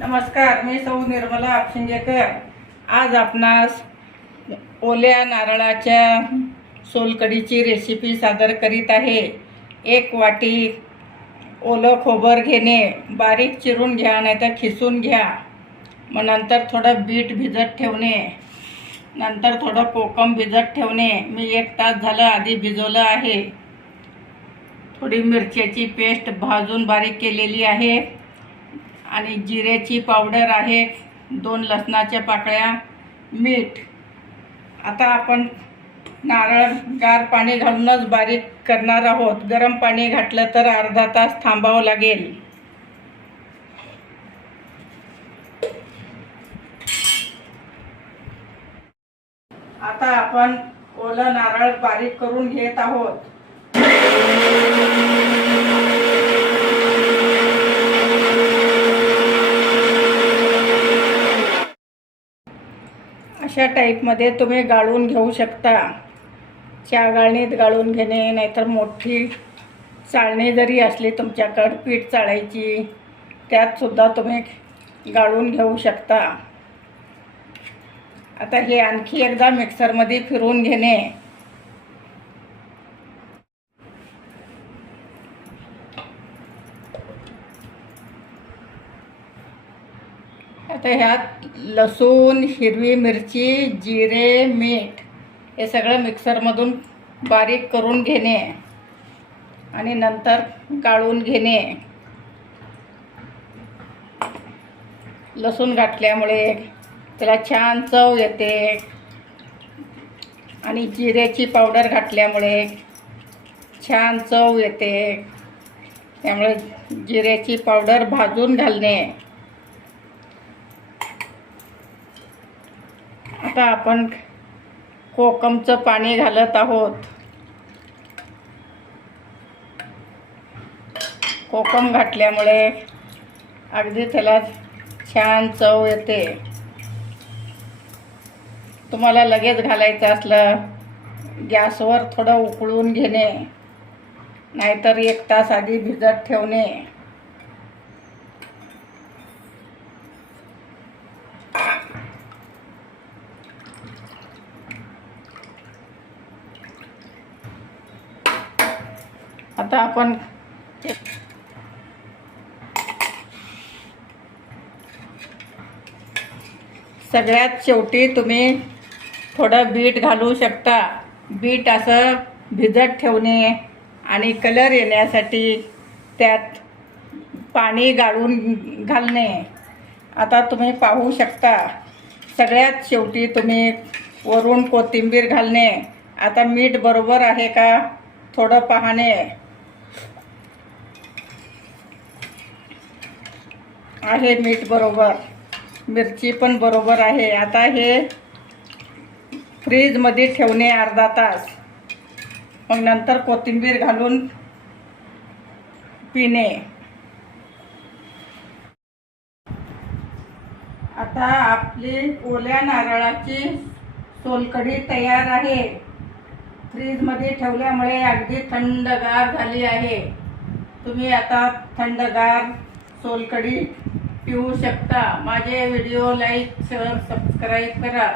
नमस्कार मी सौ निर्मला आपशिंजेकर. आज आपणास ओल्या नारळाच्या सोलकडीची रेसिपी सादर करीत आहे. एक वाटी ओलं खोबर घेणे बारीक चिरून घ्या नाहीतर खिसून घ्या. मग नंतर थोडं बीट भिजत ठेवणे. नंतर थोडं कोकम भिजत ठेवणे. मी एक तास झालं आधी भिजवलं आहे. थोडी मिरच्याची पेस्ट भाजून बारीक केलेली आहे. आणि जिऱ्याची पावडर आहे दोन लसणाच्या पाकळ्या मीठ. आता आपण नारळ गार पाणी घालूनच बारीक करणार आहोत. गरम पाणी घातलं तर अर्धा तास थांबावं लागेल. आता आपण ओलं नारळ बारीक करून घेत आहोत. अशा टाईपमध्ये तुम्ही गाळून घेऊ शकता. चहा गाळणीत गाळून घेणे नाहीतर मोठी चाळणी जरी असली तुमच्याकडं पीठ चाळायची त्यातसुद्धा तुम्ही गाळून घेऊ शकता. आता हे आणखी एकदा मिक्सरमध्ये फिरून घेणे. आता ह्यात लसूण हिरवी मिरची जिरे मीठ हे सगळं मिक्सरमधून बारीक करून घेणे आणि नंतर गाळून घेणे. लसूण घातल्यामुळे त्याला छान चव येते आणि जिऱ्याची पावडर घातल्यामुळे छान चव येते. त्यामुळे जिऱ्याची पावडर भाजून घालणे. आता आपण कोकमचं पाणी घालत आहोत. कोकम घातल्यामुळे अगदी त्याला छान चव येते. तुम्हाला लगेच घालायचं असलं गॅसवर थोडं उकळून घेणे नाहीतर एक तास आधी भिजत ठेवणे. आता आपण सगळ्यात शेवटी तुम्ही थोडं बीट घालू शकता. बीट असं भिजत ठेवणे आणि कलर येण्यासाठी त्यात पाणी गाळून घालणे. आता तुम्ही पाहू शकता सगळ्यात शेवटी तुम्ही वरून कोथिंबीर घालणे. आता मीठ बरोबर आहे का? थोडं पाहणे. आहे मीठ बरोबर मिरची पण बरोबर आहे. आता हे फ्रीजमध्ये ठेवणे अर्धा तास. मग नंतर कोथिंबीर घालून पिणे. आता आपली ओल्या नारळाची सोलकढी तयार आहे. फ्रीजमध्ये ठेवल्यामुळे अगदी थंडगार झाली आहे. तुम्ही आता थंडगार सोलकढी पिऊ शकता. माझे व्हिडिओ लाईक शेअर सबस्क्राईब करा.